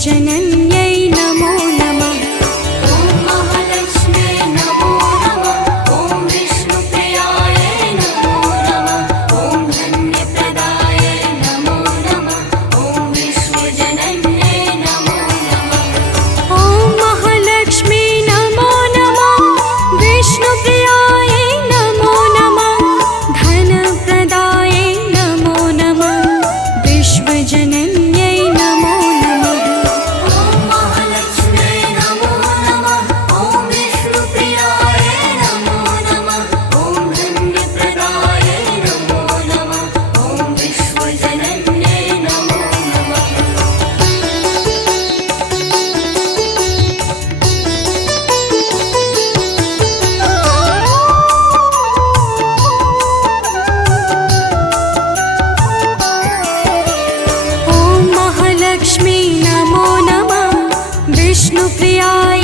विश्वजनन्यै नमो नमः। ॐ महालक्ष्म्यै नमो नमः। ॐ विष्णुप्रियायै नमो नमः। ॐ धन्यप्रदायै नमो नमः। ॐ विश्वजनन्यै नमो नमः। ॐ महालक्ष्मी नमो नमः। विष्णुप्रियायै नमो नमः। धनप्रदायै नमो नमः। विश्वजनन्यै नमो नमः। ॐ महालक्ष्म्यै नमो नमः। ॐ विष्णुप्रियायै नमो नमः। ॐ धन्यप्रदायै नमो नमः। ॐ विश्वजनन्यै नमो नमः। ॐ महालक्ष्मी नमो नमः। विष्णुप्रियायै